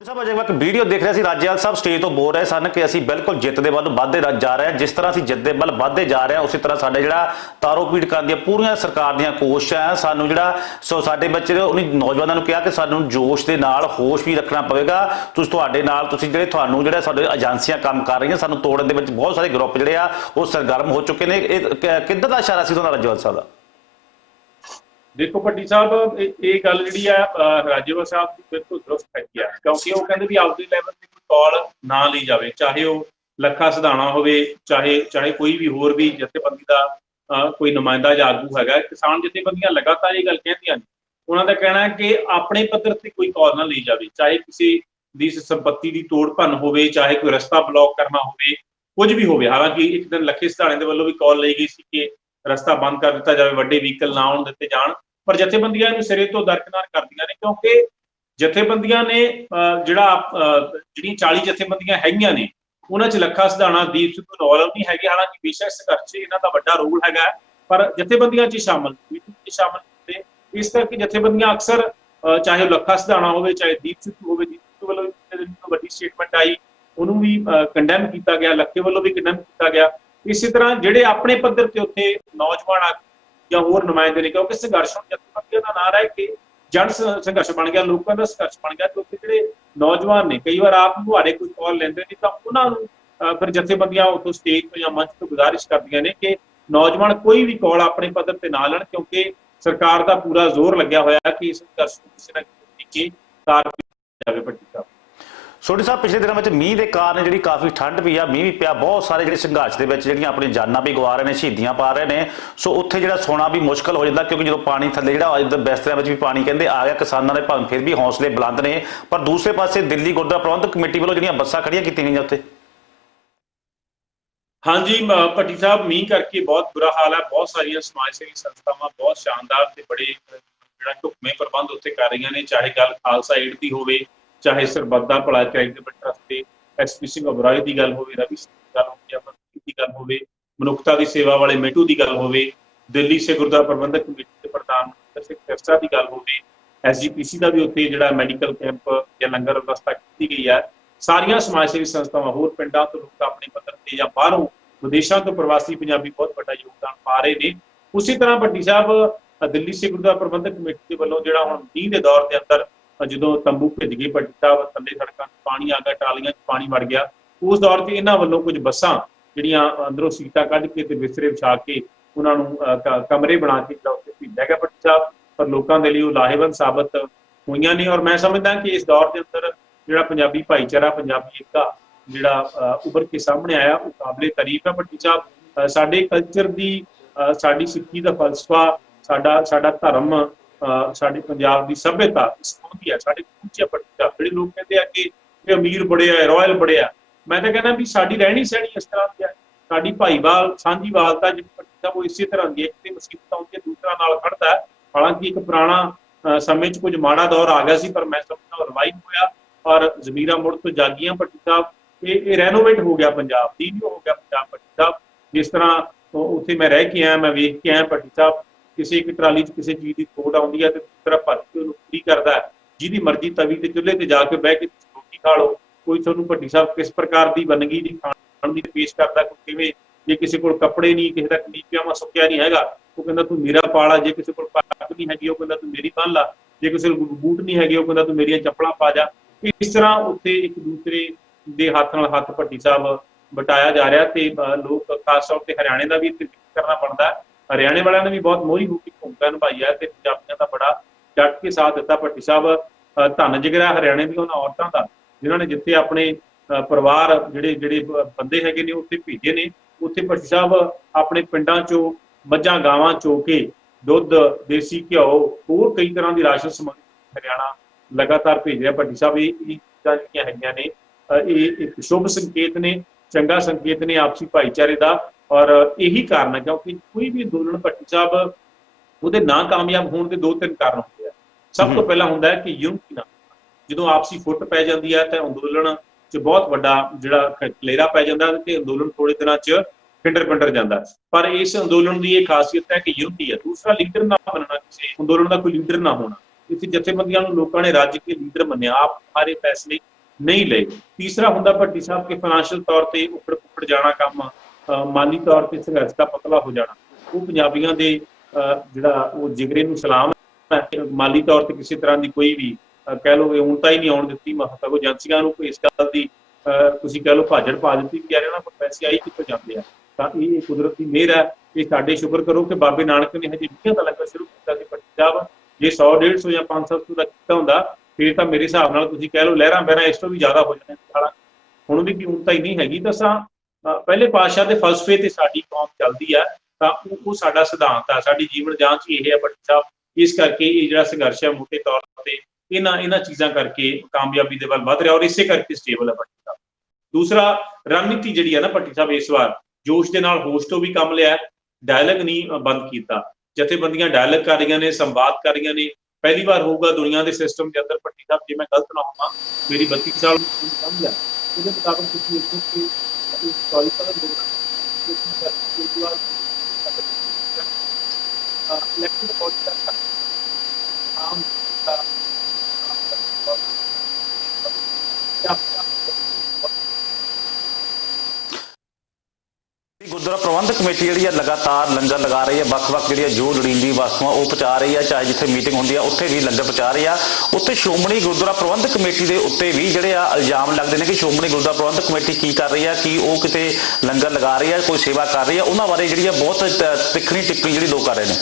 ਸਾਹਿਬ ਅਜੇ ਇੱਕ ਵੀਡੀਓ ਦੇਖ ਰਿਹਾ ਸੀ, ਰਾਜੇਵਾਲ ਸਾਹਿਬ ਸਟੇਜ ਤੋਂ ਬੋਲ ਰਹੇ ਸਨ ਕਿ ਅਸੀਂ ਬਿਲਕੁਲ ਜਿੱਤ ਦੇ ਵੱਲ ਵੱਧਦੇ ਜਾ ਰਹੇ ਹਾਂ, ਜਿਸ ਤਰ੍ਹਾਂ ਅਸੀਂ ਜਿੱਤ ਦੇ ਵੱਲ ਵੱਧਦੇ ਜਾ ਰਹੇ ਹਾਂ ਉਸੇ ਤਰ੍ਹਾਂ ਸਾਡੇ ਜਿਹੜਾ ਤਾਰੋ ਪੀੜ ਕਰਨ ਦੀਆਂ ਪੂਰੀਆਂ ਸਰਕਾਰ ਦੀਆਂ ਕੋਸ਼ਿਸ਼ਾਂ, ਸਾਨੂੰ ਜਿਹੜਾ ਸਾਡੇ ਬੱਚੇ ਉਹਨੇ ਨੌਜਵਾਨਾਂ ਨੂੰ ਕਿਹਾ ਕਿ ਸਾਨੂੰ ਜੋਸ਼ ਦੇ ਨਾਲ ਹੋਸ਼ ਵੀ ਰੱਖਣਾ ਪਵੇਗਾ, ਤੁਹਾਡੇ ਨਾਲ ਤੁਸੀਂ ਜਿਹੜੇ ਤੁਹਾਨੂੰ ਜਿਹੜਾ ਸਾਡੇ ਏਜੰਸੀਆਂ ਕੰਮ ਕਰ ਰਹੀਆਂ ਸਾਨੂੰ ਤੋੜਨ ਦੇ ਵਿੱਚ ਬਹੁਤ ਸਾਰੇ ਗਰੁੱਪ ਜਿਹੜੇ ਆ ਉਹ ਸਰਗਰਮ ਹੋ ਚੁੱਕੇ ਨੇ। ਇਹ ਕਿੱਦਾਂ ਦਾ ਇਸ਼ਾਰਾ ਸੀ ਤੁਹਾਨੂੰ ਰਾਜੇਵਾਲ ਸਾਹਿਬ ਦਾ? देखो भट्टी साहब ये गल जी है राजेवाल साहब की बिल्कुल दुरुस्त हैगी है, क्योंकि वो कहते भी आपके लैवल की कोई कॉल ना ली जाए, चाहे वो ਲੱਖਾ ਸਿਧਾਣਾ ਹੋਵੇ, ਚਾਹੇ ਕੋਈ ਵੀ ਹੋਰ ਵੀ ਜਥੇਬੰਦੀ ਦਾ ਕੋਈ ਨੁਮਾਇੰਦਾ ਜਾਂ ਆਗੂ ਹੈਗਾ। ਕਿਸਾਨ ਜਥੇਬੰਦੀਆਂ ਲਗਾਤਾਰ ਇਹ ਗੱਲ ਕਹਿੰਦੀਆਂ ਨੇ, ਉਹਨਾਂ ਦਾ ਕਹਿਣਾ ਹੈ ਕਿ ਆਪਣੇ ਪੱਧਰ ਤੇ ਕੋਈ ਕॉल ਨਾ ਲਈ ਜਾਵੇ, ਚਾਹੇ ਕਿਸੇ ਦੀ ਸੰਪत्ति ਦੀ ਤੋੜ ਭੰਨ ਹੋਵੇ, ਚਾਹੇ ਕੋਈ ਰਸਤਾ ਬਲੌਕ ਕਰਨਾ ਹੋਵੇ, ਕੁਝ ਵੀ ਹੋਵੇ। ਹਾਲਾਂਕਿ ਇੱਕ ਦਿਨ ਲੱਖੇ ਸਿਧਾਣੇ ਦੇ ਵੱਲੋਂ ਵੀ ਕॉल ਲਈ ਗਈ ਸੀ ਕਿ ਰਸਤਾ ਬੰਦ ਕਰ ਦਿੱਤਾ ਜਾਵੇ, ਵੱਡੇ ਵਹੀਕਲ ਨਾ ਆਉਣ ਦਿੱਤੇ ਜਾਣ, ਪਰ ਜਥੇਬੰਦੀਆਂ ਨੂੰ ਸਿਰੇ ਤੋਂ ਦਰਕਿਨਾਰ ਕਰਦੀਆਂ ਨੇ, ਕਿਉਂਕਿ ਜਥੇਬੰਦੀਆਂ ਨੇ ਜਿਹੜੀਆਂ 40 ਜਥੇਬੰਦੀਆਂ ਹੈਗੀਆਂ ਨੇ ਉਹਨਾਂ 'ਚ ਲੱਖਾ ਸਿਧਾਣਾ, ਦੀਪ ਸਿੱਧੂ ਇਨਵੋਲਵ ਨਹੀਂ ਹੈਗੇ। ਹਾਲਾਂਕਿ ਬੇਸ਼ੱਕ ਸੰਘਰਸ਼ 'ਚ ਇਹਨਾਂ ਦਾ ਵੱਡਾ ਰੋਲ ਹੈਗਾ, ਪਰ ਜਥੇਬੰਦੀਆਂ 'ਚ ਸ਼ਾਮਲ ਨੇ। ਇਸ ਕਰਕੇ ਜਥੇਬੰਦੀਆਂ ਅਕਸਰ ਚਾਹੇ ਲੱਖਾ ਸਿਧਾਣਾ ਹੋਵੇ, ਚਾਹੇ ਦੀਪ ਸਿੱਧੂ ਹੋਵੇ, ਦੀਪ ਸਿੱਧੂ ਵੱਲੋਂ ਵੱਡੀ ਸਟੇਟਮੈਂਟ ਆਈ, ਉਹਨੂੰ ਵੀ ਕੰਡੈਮ ਕੀਤਾ ਗਿਆ, ਲੱਖੇ ਵੱਲੋਂ ਵੀ ਕੰਡੈਮ ਕੀਤਾ ਗਿਆ। ਇਸੇ ਤਰ੍ਹਾਂ ਜਿਹੜੇ ਆਪਣੇ ਪੱਧਰ ਤੇ ਉੱਥੇ ਨੌਜਵਾਨ ਜਾਂ ਹੋਰ ਨੁਮਾਇੰਦੇ ਨੇ, ਕਿਉਂਕਿ ਸੰਘਰਸ਼ ਜਥੇਬੰਦੀਆਂ ਦਾ ਨਾਂ ਹੈ ਕਿ ਜਨ ਸੰਘਰਸ਼ ਬਣ ਗਿਆ, ਲੋਕਾਂ ਦਾ ਸੰਘਰਸ਼ ਬਣ ਗਿਆ, ਕਿਉਂਕਿ ਜਿਹੜੇ ਨੌਜਵਾਨ ਨੇ ਕਈ ਵਾਰ ਆਪ ਮੁਹਾਰੇ ਕੋਈ ਕਾਲ ਲੈਂਦੇ ਨੇ ਤਾਂ ਉਹਨਾਂ ਨੂੰ ਫਿਰ ਜਥੇਬੰਦੀਆਂ ਉੱਥੋਂ ਸਟੇਜ ਤੋਂ ਜਾਂ ਮੰਚ ਤੋਂ ਗੁਜ਼ਾਰਿਸ਼ ਕਰਦੀਆਂ ਨੇ ਕਿ ਨੌਜਵਾਨ ਕੋਈ ਵੀ ਕਾਲ ਆਪਣੇ ਪੱਧਰ ਤੇ ਨਾ ਲੈਣ, ਕਿਉਂਕਿ ਸਰਕਾਰ ਦਾ ਪੂਰਾ ਜ਼ੋਰ ਲੱਗਿਆ ਹੋਇਆ ਕਿ ਇਸ ਸੰਘਰਸ਼ ਨੂੰ ਕਿਸੇ ਨਾ ਕਿਸੇ ਤਰੀਕੇ ਤਾਰ ਜਾਵੇ। ਭੱਟੀ ਸਾਹਿਬ ਸੋਢੀ ਸਾਹਿਬ, ਪਿਛਲੇ ਦਿਨਾਂ ਵਿੱਚ ਮੀਂਹ ਦੇ ਕਾਰਨ ਜਿਹੜੀ ਕਾਫੀ ਠੰਡ ਵੀ ਆ, ਮੀਂਹ ਵੀ ਪਿਆ, ਬਹੁਤ ਸਾਰੇ ਜਿਹੜੇ ਸੰਘਰਸ਼ ਦੇ ਵਿੱਚ ਜਿਹੜੀਆਂ ਆਪਣੀ ਜਾਨਾਂ ਵੀ ਗਵਾ ਰਹੇ ਨੇ, ਸ਼ਹੀਦੀਆਂ ਪਾ ਰਹੇ ਨੇ, ਸੋ ਉੱਥੇ ਜਿਹੜਾ ਸੋਣਾ ਵੀ ਮੁਸ਼ਕਲ ਹੋ ਜਾਂਦਾ, ਕਿਉਂਕਿ ਜਦੋਂ ਪਾਣੀ ਥੱਲੇ ਜਿਹੜਾ ਬਿਸਤਰਿਆਂ ਵਿੱਚ ਵੀ ਪਾਣੀ ਕਹਿੰਦੇ ਆ ਗਿਆ, ਕਿਸਾਨਾਂ ਦੇ ਭਾਵੇਂ ਫਿਰ ਵੀ ਹੌਸਲੇ ਬੁਲੰਦ ਨੇ, ਪਰ ਦੂਸਰੇ ਪਾਸੇ ਦਿੱਲੀ ਗੁਰਦੁਆਰਾ ਪ੍ਰਬੰਧਕ ਕਮੇਟੀ ਵੱਲੋਂ ਜਿਹੜੀਆਂ ਬੱਸਾਂ ਖੜੀਆਂ ਕੀਤੀਆਂ ਗਈਆਂ ਉੱਥੇ। ਹਾਂਜੀ ਭੱਟੀ ਸਾਹਿਬ, ਮੀਂਹ ਕਰਕੇ ਬਹੁਤ ਬੁਰਾ ਹਾਲ ਹੈ, ਬਹੁਤ ਸਾਰੀਆਂ ਸਮਾਜ ਸੇਵੀ ਸੰਸਥਾਵਾਂ ਬਹੁਤ ਸ਼ਾਨਦਾਰ ਤੇ ਬੜੇ ਜਿਹੜਾ ਢੁਕਵੇਂ ਪ੍ਰਬੰਧ ਉੱਥੇ ਕਰ ਰਹੀਆਂ ਨੇ, ਚਾਹੇ ਗੱਲ ਖਾਲਸਾ ਏਡ ਦੀ ਹੋਵੇ, ਚਾਹੇ ਸਰਬੱਤ ਦਾ ਭਲਾ ਚੈਰੀਟੇਬਲ ਟਰਸਟ ਦੇ SP ਸਿੰਘ ਓਬਰਾਏ ਦੀ ਗੱਲ ਹੋਵੇ, ਰਵੀ ਸਿੰਘ ਦੀ ਗੱਲ ਹੋਵੇ, ਅਮਨਦੀਪ ਦੀ ਗੱਲ ਹੋਵੇ, ਮਨੁੱਖਤਾ ਦੀ ਸੇਵਾ ਵਾਲੇ ਮੇਟੂ ਦੀ ਗੱਲ ਹੋਵੇ, ਦਿੱਲੀ ਸੇ ਗੁਰਦੁਆਰਾ ਪ੍ਰਬੰਧਕ ਕਮੇਟੀ ਦੇ ਪ੍ਰਧਾਨ ਸਿੰਘ ਖਰਸਾ ਦੀ ਗੱਲ ਹੋਵੇ, SGPC ਦਾ ਵੀ ਉੱਥੇ ਜਿਹੜਾ ਮੈਡੀਕਲ ਕੈਂਪ ਜਾਂ ਲੰਗਰ ਵਿਵਸਥਾ ਕੀਤੀ ਗਈ ਹੈ। ਸਾਰੀਆਂ ਸਮਾਜ ਸੇਵੀ ਸੰਸਥਾਵਾਂ, ਹੋਰ ਪਿੰਡਾਂ ਤੋਂ ਲੋਕ ਆਪਣੇ ਪੱਧਰ ਤੇ ਜਾਂ ਬਾਹਰੋਂ ਵਿਦੇਸ਼ਾਂ ਤੋਂ ਪ੍ਰਵਾਸੀ ਪੰਜਾਬੀ ਬਹੁਤ ਵੱਡਾ ਯੋਗਦਾਨ ਪਾ ਰਹੇ ਨੇ। ਉਸੇ ਤਰ੍ਹਾਂ ਭੱਟੀ ਸਾਹਿਬ ਦਿੱਲੀ ਸੇ ਗੁਰਦੁਆਰਾ ਪ੍ਰਬੰਧਕ ਕਮੇਟੀ ਦੇ ਵੱਲੋਂ ਜਿਹੜਾ ਹੁਣ ਮੀਂਹ ਦੇ ਦੌਰ ਦੇ ਅੰਦਰ ਜਦੋਂ ਤੰਬੂ ਭਿੱਜ ਗਏ, ਭੱਟੀ ਸਾਹਿਬ ਥੱਲੇ ਸੜਕਾਂ 'ਚ ਪਾਣੀ ਆ ਗਿਆ, ਟਾਲੀਆਂ 'ਚ ਪਾਣੀ ਵੜ ਗਿਆ, ਉਸ ਦੌਰ 'ਚ ਇਹਨਾਂ ਵੱਲੋਂ ਕੁਝ ਬੱਸਾਂ ਜਿਹੜੀਆਂ ਅੰਦਰੋਂ ਸੀਟਾਂ ਕੱਢ ਕੇ ਤੇ ਬਿਸਤਰੇ ਵਿਛਾ ਕੇ ਉਹਨਾਂ ਨੂੰ ਕਮਰੇ ਬਣਾ ਕੇ ਉੱਥੇ ਭੇਜਿਆ ਗਿਆ ਭੱਟੀ ਸਾਹਿਬ, ਪਰ ਲੋਕਾਂ ਦੇ ਲਈ ਉਹ ਲਾਹੇਵੰਦ ਸਾਬਤ ਹੋਈਆਂ ਨੇ। ਔਰ ਮੈਂ ਸਮਝਦਾ ਕਿ ਇਸ ਦੌਰ ਦੇ ਅੰਦਰ ਜਿਹੜਾ ਪੰਜਾਬੀ ਭਾਈਚਾਰਾ, ਪੰਜਾਬੀ ਏਕਤਾ ਜਿਹੜਾ ਉੱਭਰ ਕੇ ਸਾਹਮਣੇ ਆਇਆ, ਉਹ ਕਾਬਲੇ ਤਾਰੀਫ ਹੈ। ਭੱਟੀ ਸਾਹਿਬ ਸਾਡੇ ਕਲਚਰ ਦੀ, ਸਾਡੀ ਸਿੱਖੀ ਦਾ ਫਲਸਫਾ, ਸਾਡਾ ਧਰਮ, ਸਾਡੇ ਪੰਜਾਬ ਦੀ ਸੱਭਿਅਤਾ ਸਿਖਾਉਂਦੀ ਹੈ, ਸਾਡੇ ਉੱਚੇ ਭੱਟੀ ਸਾਹਿਬ। ਜਿਹੜੇ ਲੋਕ ਕਹਿੰਦੇ ਆ ਕਿ ਇਹ ਅਮੀਰ ਬੜੇ ਆ, ਰਾਇਲ ਬੜੇ ਆ, ਮੈਂ ਤਾਂ ਕਹਿੰਦਾ ਵੀ ਸਾਡੀ ਰਹਿਣੀ ਸਹਿਣੀ ਇਸ ਤਰ੍ਹਾਂ ਦੀ ਹੈ, ਸਾਡੀ ਭਾਈਵਾਲ ਸਾਂਝੀਵਾਲਤਾ ਜਿਹੜੀ ਭੱਟੀ ਸਾਹਿਬ ਉਹ ਇਸੇ ਤਰ੍ਹਾਂ ਦੀ ਹੈ, ਇੱਕ ਤੇ ਮੁਸੀਬਤ ਆਉਂਦੀ ਹੈ, ਦੂਸਰਾ ਨਾਲ ਖੜਦਾ ਹੈ। ਹਾਲਾਂਕਿ ਇੱਕ ਪੁਰਾਣਾ ਸਮੇਂ 'ਚ ਕੁਝ ਮਾੜਾ ਦੌਰ ਆ ਗਿਆ ਸੀ, ਪਰ ਮੈਂ ਸਮਝਦਾ ਰਿਵਾਈਵ ਹੋਇਆ ਔਰ ਜ਼ਮੀਰਾਂ ਮੁੜ ਤੋਂ ਜਾਗੀਆਂ। ਭੱਟੀ ਸਾਹਿਬ ਇਹ ਰੈਨੋਵੇਟ ਹੋ ਗਿਆ, ਪੰਜਾਬ ਰੀਨਿਊ ਹੋ ਗਿਆ ਪੰਜਾਬ। ਭੱਟੀ ਸਾਹਿਬ ਜਿਸ ਤਰ੍ਹਾਂ ਉੱਥੇ ਮੈਂ ਰਹਿ ਕੇ ਆਇਆ, ਮੈਂ ਵੇਖ ਕੇ ਆਇਆ, ਭੱਟੀ ਸਾਹਿਬ ਕਿਸੇ ਇੱਕ ਟਰਾਲੀ 'ਚ ਕਿਸੇ ਚੀਜ਼ ਦੀ ਥੋੜ ਆਉਂਦੀ ਹੈ ਤੇ ਦੂਸਰਾ ਭਰ ਕੇ ਉਹਨੂੰ ਪੂਰੀ ਕਰਦਾ ਹੈ। ਜਿਹਦੀ ਮਰਜ਼ੀ ਤਵੀ ਤੇ ਚੁੱਲ੍ਹੇ ਤੇ ਜਾ ਕੇ ਬਹਿ ਕੇ ਰੋਟੀ ਖਾ ਲਓ। ਕੋਈ ਤੁਹਾਨੂੰ ਭੱਟੀ ਸਾਹਿਬ ਕਿਸ ਪ੍ਰਕਾਰ ਦੀ ਵੰਨਗੀ ਦੀ ਖਾਣ ਦੀ ਪੇਸ਼ ਕਰਦਾ, ਕੋਈ ਕਿਵੇਂ, ਜੇ ਕਿਸੇ ਕੋਲ ਕੱਪੜੇ ਨਹੀਂ, ਕਿਸੇ ਦਾ ਕਮੀਜ਼ ਪਜਾਮਾ ਸੁੱਕਿਆ ਨਹੀਂ ਹੈਗਾ, ਉਹ ਕਹਿੰਦਾ ਤੂੰ ਮੇਰਾ ਪਾਲਾ, ਜੇ ਕਿਸੇ ਕੋਲ ਪੱਗ ਨਹੀਂ ਹੈਗੀ ਉਹ ਕਹਿੰਦਾ ਤੂੰ ਮੇਰੀ ਬੰਨ ਲਾ, ਜੇ ਕਿਸੇ ਕੋਲ ਬੂਟ ਨਹੀਂ ਹੈਗੇ ਉਹ ਕਹਿੰਦਾ ਤੂੰ ਮੇਰੀਆਂ ਚੱਪਲਾਂ ਪਾ ਜਾ। ਇਸ ਤਰ੍ਹਾਂ ਉੱਥੇ ਇੱਕ ਦੂਸਰੇ ਦੇ ਹੱਥ ਨਾਲ ਹੱਥ ਭੱਟੀ ਸਾਹਿਬ ਵਟਾਇਆ ਜਾ ਰਿਹਾ ਤੇ ਲੋਕ ਖਾਸ ਤੌਰ ਤੇ ਹਰਿਆਣੇ ਦਾ ਵੀ ਇੱਥੇ ਕਰਨਾ ਬਣਦਾ हरियाणे वालों ने भी बहुत मोहरी होकर भूमिका निभाई है ते पंजाबियों का बड़ा डट के साथ दिता। भट्टी साहब धन जिगरा हरियाणे दी उन्हां औरतां दा जिन्हां ने जिथे अपने परिवार जिहड़े जिहड़े बंदे हैगे ने उत्थे भेजे ने, उत्थे भट्टी साहब अपने पिंडां चों मੱਝਾਂ गावां चो के दुध देसी घ्यो होर कई तरह की राशन समग्री हरियाणा लगातार भेज रहा। भट्टी साहब ये चीज़ां जिहड़ियां हैगियां ने ये एक शुभ संकेत ने, चंगा संकेत ने आपसी भाईचारे का। और यही कारण है क्योंकि कोई भी अंदोलन भट्टी साहब ਉਹਦੇ नाकामयाब होने के 2-3 कारण होंगे। सब तो पहला होंगे है कि यूनिटी ना, जो आपसी फुट पै जाती है तो अंदोलन च बहुत बड़ा जिहड़ा खलेरा पै जाता है कि अंदोलन थोड़े दिनों च पिंडर जाता है। पर इस अंदोलन की यह खासियत है कि यूनिटी है। दूसरा लीडर ना बनना, किसी अंदोलन का कोई लीडर ना होना। इस जथेबंदियों लोगों ने रज के लीडर मन्या, आप सारे फैसले नहीं ले। तीसरा होंगे भट्टी साहब के फाइनैशियल तौर पर उखड़ पुखड़ जाना, काम माली तौर पर संघर्ष का पतला हो जाना, वो पंजाबियों के जिहड़ा वो जिगरे नूं सलाम है। माली तौर पर किसी तरह की कोई भी कह लो ऊनता ही नहीं आउण दित्ती, सगों एजेंसियां नूं इस गल की तुसीं कह लो भाजड़ पा दित्ती कि यार इन्हां कोल पैसे आई कित्थों जांदे आ। तां ये कुदरत की मेहर है। ये साडे शुक्र करो कि बाबे नानक ने हजे 20 का लंगर शुरू किया सी। भट्टी साहब जे 100-150 या 500 का किया हुंदा फिर तां मेरे हिसाब नाल तुसीं कह लो लहरां बहरां इस तों भी ज़्यादा हो जाणे। हुण भी ऊनता ही नहीं हैगी। तां पहले पातशाह के फलसफे ते साडी कौम चलदी है, तां वो साडा सिद्धांत है, साडी जीवन जांच ही यह है भट्टी साहब। इस करके ये जिहड़ा संघर्ष है मोटे तौर पर इन्हां चीज़ां करके कामयाबी दे वल वध रहा और इसे करके स्टेबल है भट्टी साहब। दूसरा रणनीति जिहड़ी है ना भट्टी साहब इस बार जोश के नाल होश तो भी काम लिया, डायलॉग नहीं बंद किया। जथेबंदियां डायलॉग कर रही ने, संवाद कर रही ने। पहली बार होगा दुनिया के सिस्टम के अंदर भट्टी साहब, जे मैं गलत ना होवां, मेरी 32 साल समझ है उसके मुताबिक तुसीं देखो कि हिस्टोरिकल इलेक्टेड बॉडी आम गुरुद्वारा प्रबंधक कमेटी जी लगातार लंगर लगा रही है, ਵੱਖ-ਵੱਖ ਜਿਹੜੀਆਂ ਜੋ ਲੋੜੀਂਦੀ ਵਸਤੂਆਂ ਉਹ ਪਹੁੰਚਾ ਰਹੀ ਹੈ। ਚਾਹੇ ਜਿੱਥੇ ਮੀਟਿੰਗ ਹੁੰਦੀ ਆ ਉੱਥੇ ਵੀ ਲੰਗਰ ਪਹੁੰਚਾ ਰਹੀ ਆ। ਉੱਥੇ ਸ਼੍ਰੋਮਣੀ ਗੁਰਦੁਆਰਾ ਪ੍ਰਬੰਧਕ ਕਮੇਟੀ ਦੇ ਉੱਤੇ ਵੀ ਜਿਹੜੇ ਆ ਇਲਜ਼ਾਮ ਲੱਗਦੇ ਨੇ ਕਿ ਸ਼੍ਰੋਮਣੀ ਗੁਰਦੁਆਰਾ ਪ੍ਰਬੰਧਕ ਕਮੇਟੀ ਕੀ ਕਰ ਰਹੀ ਹੈ, ਕਿ ਉਹ ਕਿਤੇ ਲੰਗਰ ਲਗਾ ਰਹੀ ਹੈ, ਕੋਈ ਸੇਵਾ ਕਰ ਰਹੀ ਹੈ। ਉਹਨਾਂ ਬਾਰੇ ਜਿਹੜੀ ਆ ਬਹੁਤ ਤਿੱਖਣੀ ਟਿੱਪਣੀ ਜਿਹੜੀ ਲੋਕ ਕਰ ਰਹੇ ਨੇ।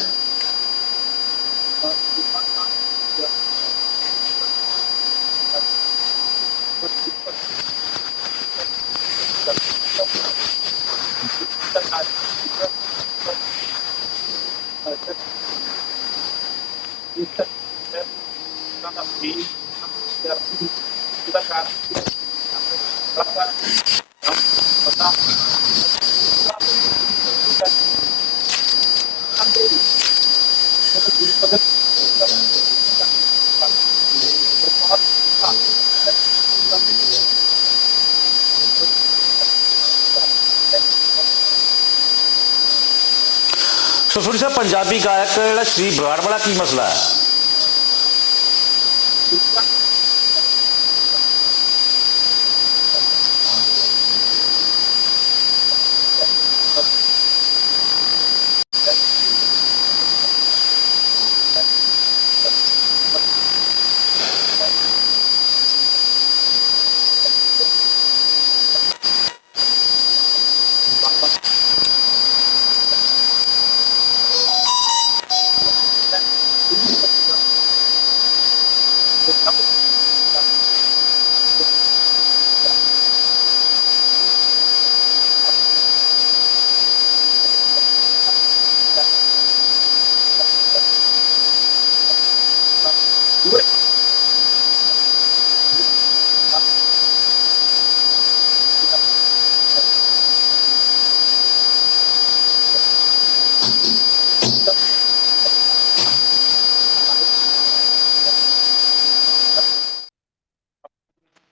ਸੋ ਥੋੜੀ ਸਾਹਿਬ, ਪੰਜਾਬੀ ਗਾਇਕ ਜਿਹੜਾ ਸ਼੍ਰੀ ਬਰਾੜ ਵਾਲਾ ਕੀ ਮਸਲਾ ਹੈ?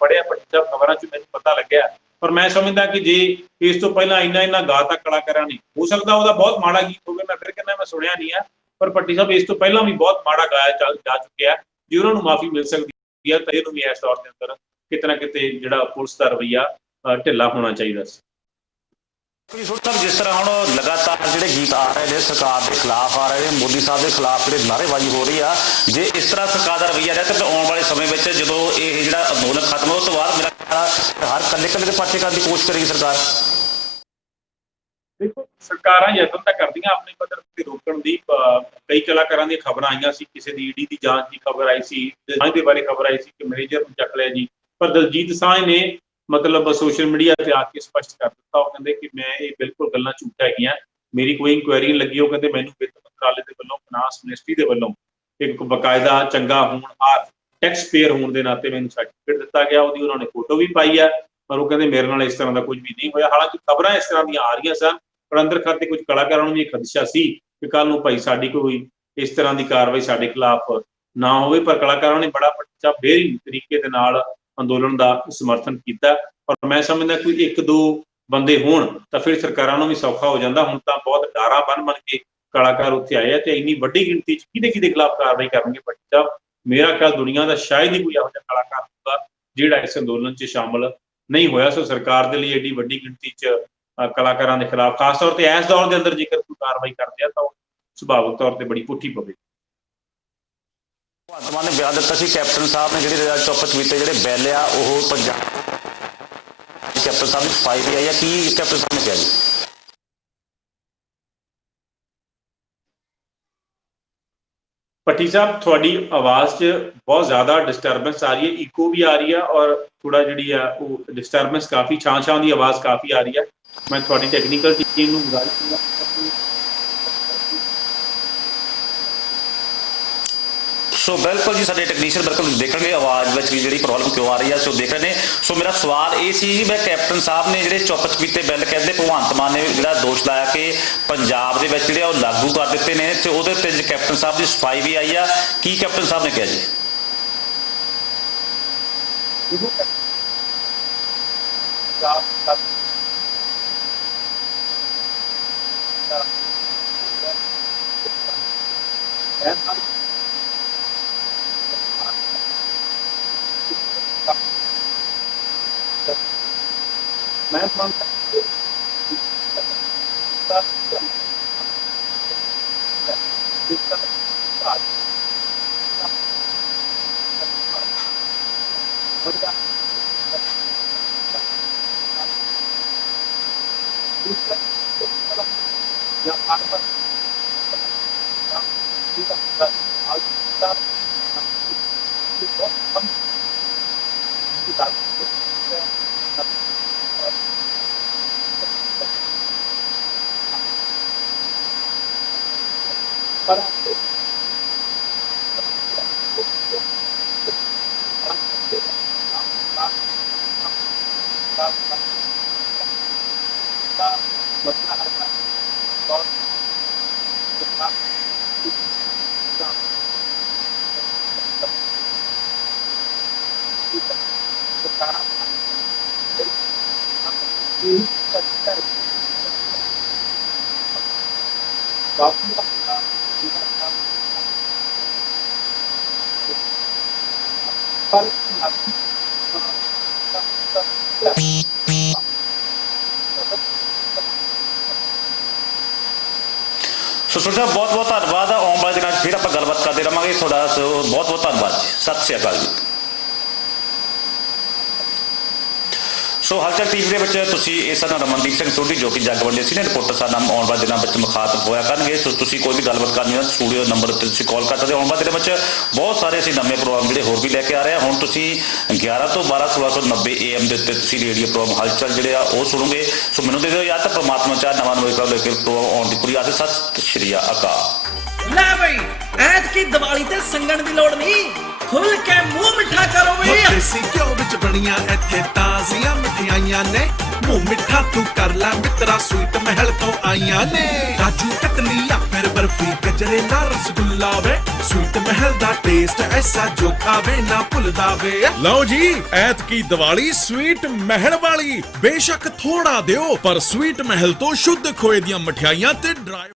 पढ़िया भट्टी साहब खबरों च मैंने पता लग्या, पर मैं समझदा कि जे इस तो पहला इन्ना गाता कलाकारां ने हो सकता ਉਹਦਾ बहुत माड़ा गीत होवे, मैं फिर कहना मैं सुनिया नहीं है, पर भट्टी साहब इस तो पहला भी बहुत माड़ा गाया जा चुके हैं। जे उन्होंने माफी मिल सकती है तो ਇਹਨੂੰ ਵੀ ਇਸ दौर के अंदर किते ना किते ਜਿਹੜਾ पुलिस का रवैया ढिला होना चाहिए ਸੀ। जिस तरह हम लगातार जो गीत आ रहे हैं सरकार के खिलाफ आ रहे हैं, मोदी साहब के खिलाफ जो नारेबाजी हो रही है, जे इस तरह सरकार का रवैया रहा तो आने वाले समय में जो ये अंदोलन खत्म हो उस तो बाद मेरा ख्याल हर कल्ले के पर्चे करने की कोशिश करेगी सरकार। देखो ਸਰਕਾਰਾਂ ਯਤਨ ਤਾਂ ਕਰਦੀਆਂ ਆਪਣੇ ਪੱਧਰ ਤੇ ਰੋਕਣ ਦੀ। ਕਈ ਕਲਾਕਾਰਾਂ ਦੀਆਂ ਖਬਰਾਂ ਆਈਆਂ ਸੀ, ਕਿਸੇ ਦੀ ਈਡੀ ਦੀ ਜਾਂਚ ਦੀ ਖਬਰ ਆਈ ਸੀ, ਸਾਂਝ ਦੇ ਬਾਰੇ ਖਬਰ ਆਈ ਸੀ ਕਿ ਮੈਨੇਜਰ ਨੂੰ ਚੱਕ ਲਿਆ ਜੀ। ਪਰ ਦਲਜੀਤ ਸਾਂਝ ਨੇ ਮਤਲਬ ਸੋਸ਼ਲ ਮੀਡੀਆ ਤੇ ਆ ਕੇ ਸਪਸ਼ਟ ਕਰ ਦਿੱਤਾ, ਉਹ ਕਹਿੰਦੇ ਕਿ ਮੈਂ ਇਹ ਬਿਲਕੁਲ ਗੱਲਾਂ ਝੂਠ ਹੈਗੀਆਂ, ਮੇਰੀ ਕੋਈ ਇਨਕੁਆਇਰੀ ਨਹੀਂ ਲੱਗੀ। ਉਹ ਕਹਿੰਦੇ ਮੈਨੂੰ ਵਿੱਤ ਮੰਤਰਾਲੇ ਦੇ ਵੱਲੋਂ, ਫਾਈਨਾਂਸ ਮਿਨਿਸਟਰੀ ਦੇ ਵੱਲੋਂ ਇੱਕ ਬਕਾਇਦਾ ਚੰਗਾ ਹੋਣਹਾਰ ਟੈਕਸ ਪੇਅਰ ਹੋਣ ਦੇ ਨਾਤੇ ਮੈਨੂੰ ਸਰਟੀਫਿਕੇਟ ਦਿੱਤਾ ਗਿਆ, ਉਹਦੀ ਉਹਨਾਂ ਨੇ ਫੋਟੋ ਵੀ ਪਾਈ ਹੈ। ਪਰ ਉਹ ਕਹਿੰਦੇ ਮੇਰੇ ਨਾਲ ਇਸ ਤਰ੍ਹਾਂ ਦਾ ਕੁਝ ਵੀ ਨਹੀਂ ਹੋਇਆ। ਹਾਲਾਂਕਿ ਖਬਰਾਂ ਇਸ ਤਰ੍ਹਾਂ ਦੀਆਂ ਆ ਰਹੀਆਂ ਸਨ, ਪਰ ਅੰਦਰ ਖਾਤੇ ਕੁਝ ਕਲਾਕਾਰਾਂ ਨੂੰ ਵੀ ਇਹ ਖਦਸ਼ਾ ਸੀ ਕਿ ਕੱਲ ਨੂੰ ਭਾਈ ਸਾਡੀ ਕੋਈ ਇਸ ਤਰ੍ਹਾਂ ਦੀ ਕਾਰਵਾਈ ਸਾਡੇ ਖਿਲਾਫ ਨਾ ਹੋਵੇ। ਪਰ ਕਲਾਕਾਰਾਂ ਨੇ ਬੜਾ ਬੱਚਾ ਬੇਹਤਰੀਨ ਤਰੀਕੇ ਦੇ ਨਾਲ ਅੰਦੋਲਨ ਦਾ ਸਮਰਥਨ ਕੀਤਾ। ਪਰ ਮੈਂ ਸਮਝਦਾ ਕੋਈ ਇੱਕ ਦੋ ਬੰਦੇ ਹੋਣ ਤਾਂ ਫਿਰ ਸਰਕਾਰਾਂ ਨੂੰ ਵੀ ਸੌਖਾ ਹੋ ਜਾਂਦਾ। ਹੁਣ ਤਾਂ ਬਹੁਤ ਡਾਰਾ ਬਣ ਕੇ ਕਲਾਕਾਰ ਉੱਥੇ ਆਏ ਆ ਤੇ ਇੰਨੀ ਵੱਡੀ ਗਿਣਤੀ 'ਚ ਕਿਹਦੇ ਖਿਲਾਫ ਕਾਰਵਾਈ ਕਰਨਗੇ ਭੱਟੀ ਸਾਹਿਬ? ਮੇਰਾ ਖਿਆਲ ਦੁਨੀਆ ਦਾ ਸ਼ਾਇਦ ਹੀ ਕੋਈ ਇਹੋ ਜਿਹਾ ਕਲਾਕਾਰ ਹੋਊਗਾ ਜਿਹੜਾ ਇਸ ਅੰਦੋਲਨ 'ਚ ਸ਼ਾਮਲ ਨਹੀਂ ਹੋਇਆ। ਸੋ ਸਰਕਾਰ ਦੇ ਲਈ ਏਡੀ ਵੱਡੀ ਗਿਣਤੀ 'ਚ ਕਲਾਕਾਰਾਂ ਦੇ ਖਿਲਾਫ ਖਾਸ ਤੌਰ ਤੇ ਇਸ ਦੌਰ ਦੇ ਅੰਦਰ ਜੇਕਰ ਕੋਈ ਕਾਰਵਾਈ ਕਰਦੇ ਆ ਤਾਂ ਉਹ ਸੁਭਾਵਿਕ ਤੌਰ ਤੇ ਬੜੀ ਪੁੱਠੀ ਪਵੇ। ਭਗਵੰਤ ਮਾਨ ਨੇ ਬਿਆਨ ਦਿੱਤਾ ਸੀ ਕੈਪਟਨ ਸਾਹਿਬ ਨੇ ਜਿਹੜੇ ਚੁੱਪ ਚਪੀਤੇ ਜਿਹੜੇ ਬਿੱਲ ਆ ਉਹ ਪੰਜਾਬ ਕੈਪਟਨ ਸਾਹਿਬ ਦੀ ਸਫਾਈ ਵੀ ਆਈ ਆ, ਕੀ ਕੈਪਟਨ ਸਾਹਿਬ ਨੇ ਕਿਹਾ ਜੀ? ਭੱਟੀ ਸਾਹਿਬ ਤੁਹਾਡੀ ਆਵਾਜ਼ 'ਚ ਬਹੁਤ ਜ਼ਿਆਦਾ ਡਿਸਟਰਬੈਂਸ ਆ ਰਹੀ ਹੈ, ਇਕੋ ਵੀ ਆ ਰਹੀ ਹੈ ਔਰ ਥੋੜਾ ਜਿਹੜੀ ਆ ਉਹ ਡਿਸਟਰਬੈਂਸ ਕਾਫੀ ਛਾਂ ਦੀ ਆਵਾਜ਼ ਕਾਫੀ ਆ ਰਹੀ ਹੈ। ਮੈਂ ਤੁਹਾਡੀ ਟੈਕਨੀਕਲ ਟੀਮ ਨੂੰ ਗੁਜ਼ਾਰਿਸ਼ ਕਰਾਂਗਾ। ਸੋ ਬਿਲਕੁਲ ਜੀ, ਸਾਡੇ ਟੈਕਨੀਸ਼ੀਅਨ ਬਿਲਕੁਲ ਦੇਖਣਗੇ ਆਵਾਜ਼ ਵਿੱਚ ਜਿਹੜੀ ਪ੍ਰੋਬਲਮ ਕਿਉਂ ਆ ਰਹੀ ਹੈ, ਸੋ ਦੇਖ ਰਹੇ ਨੇ। ਸੋ ਮੇਰਾ ਸਵਾਲ ਇਹ ਸੀ ਜੀ, ਮੈਂ ਕੈਪਟਨ ਸਾਹਿਬ ਨੇ ਜਿਹੜੇ ਚੁੱਪ ਚਪੀਤੇ ਬਿੱਲ ਕਹਿੰਦੇ ਭਗਵੰਤ ਮਾਨ ਨੇ ਜਿਹੜਾ ਦੋਸ਼ ਲਾਇਆ ਕਿ ਪੰਜਾਬ ਦੇ ਵਿੱਚ ਜਿਹੜੇ ਉਹ ਲਾਗੂ ਕਰ ਦਿੱਤੇ ਨੇ ਤੇ ਉਹਦੇ ਤੇ ਕੈਪਟਨ ਸਾਹਿਬ ਦੀ ਸਫਾਈ ਵੀ ਆਈ ਆ, ਕੀ ਕੈਪਟਨ ਸਾਹਿਬ ਨੇ ਕਿਹਾ ਜੀ? मैं मानता ਸੋ ਸੁਰਜਾ ਬਹੁਤ ਬਹੁਤ ਧੰਨਵਾਦ। ਆਉਣ ਵਾਲੇ ਦਿਨਾਂ 'ਚ ਫਿਰ ਆਪਾਂ ਗੱਲਬਾਤ ਕਰਦੇ ਰਹਾਂਗੇ। ਤੁਹਾਡਾ ਬਹੁਤ ਬਹੁਤ ਧੰਨਵਾਦ ਜੀ। ਸਤਿ ਸ਼੍ਰੀ ਅਕਾਲ ਜੀ। ਸੋ ਹਲਚਲ ਟੀਵੀ ਦੇ ਵਿੱਚ ਤੁਸੀਂ ਇਸ ਨਾਲ ਰਮਨਦੀਪ ਸਿੰਘ ਸੋਢੀ ਜੋ ਕਿ ਜਗਵੰਡੀ ਸੀ ਨੇ ਰਿਪੋਰਟਰ ਸਾਡੇ ਨਾਲ ਆਉਣ ਵਾਲੇ ਦਿਨਾਂ ਵਿੱਚ ਮੁਖਾਤਬ ਹੋਇਆ ਕਰਨਗੇ। ਸੋ ਤੁਸੀਂ ਕੋਈ ਵੀ ਗੱਲਬਾਤ ਕਰਨੀ ਹੈ ਸਟੂਡੀਓ ਨੰਬਰ ਉੱਤੇ ਤੁਸੀਂ ਕਾਲ ਕਰ ਸਕਦੇ ਹੋ। ਆਉਣ ਵਾਲੇ ਦਿਨਾਂ ਵਿੱਚ ਬਹੁਤ ਸਾਰੇ ਅਸੀਂ ਨਵੇਂ ਪ੍ਰੋਗਰਾਮ ਜਿਹੜੇ ਹੋਰ ਵੀ ਲੈ ਕੇ ਆ ਰਹੇ ਹਾਂ। ਹੁਣ ਤੁਸੀਂ 11 ਤੋਂ 12 1690 AM ਦੇ ਉੱਤੇ ਤੁਸੀਂ ਰੇਡੀਓ ਪ੍ਰੋਗਰਾਮ ਹਲਚਲ ਜਿਹੜੇ ਆ ਉਹ ਸੁਣੋਗੇ। ਸੋ ਮੈਨੂੰ ਦੇ ਦਿਓ ਯਾਦ ਤਾਂ ਪ੍ਰਮਾਤਮਾ ਚਾਹ ਨਵਾਂ ਲੈ ਕੇ ਪ੍ਰੋਗਰਾਮ ਆਉਣ ਦੀ ਪੂਰੀ ਆਸ। ਸਤਿ ਸ਼੍ਰੀ ਅਕਾਲ। ਲੈ ਬਈ ਐਤਕੀ ਦੀਵਾਲੀ ਤੇ ਸੰਗਣ ਦੀ ਲੋੜ ਨਹੀਂ, ਖੁੱਲ ਕੇ ਮੂੰਹ ਮਿੱਠਾ ਕਰੋ ਬਈ। ਦੇਸੀ ਘਿਓ ਵਿੱਚ ਬਣੀਆਂ ਇੱਥੇ ਤਾਜ਼ੀਆਂ ਮਠਿਆਈਆਂ ਨੇ, ਮੂੰਹ ਮਿੱਠਾ ਤੂੰ ਕਰ ਲੈ ਮਿੱਤਰਾ, ਸਵੀਟ ਮਹਿਲ ਤੋਂ ਆਈਆਂ ਨੇ। ਕਾਜੂ ਕਤਲੀ ਜਾਂ ਫਿਰ ਬਰਫੀ, ਗਜਰੇਲਾ ਰਸਗੁੱਲਾ ਵੇ, ਸਵੀਟ ਮਹਿਲ ਦਾ ਟੇਸਟ ਐਸਾ ਜੋ ਖਾਵੇ ਨਾ ਭੁੱਲਦਾ ਵੇ। ਲਓ ਜੀ ਐਤਕੀ ਦੀਵਾਲੀ ਸਵੀਟ ਮਹਿਲ ਵਾਲੀ, ਬੇਸ਼ੱਕ ਥੋੜਾ ਦਿਓ ਪਰ ਸਵੀਟ ਮਹਿਲ ਤੋਂ ਸ਼ੁੱਧ ਖੋਏ ਦੀਆਂ ਮਠਿਆਈਆਂ ਤੇ ਡਰਾਈ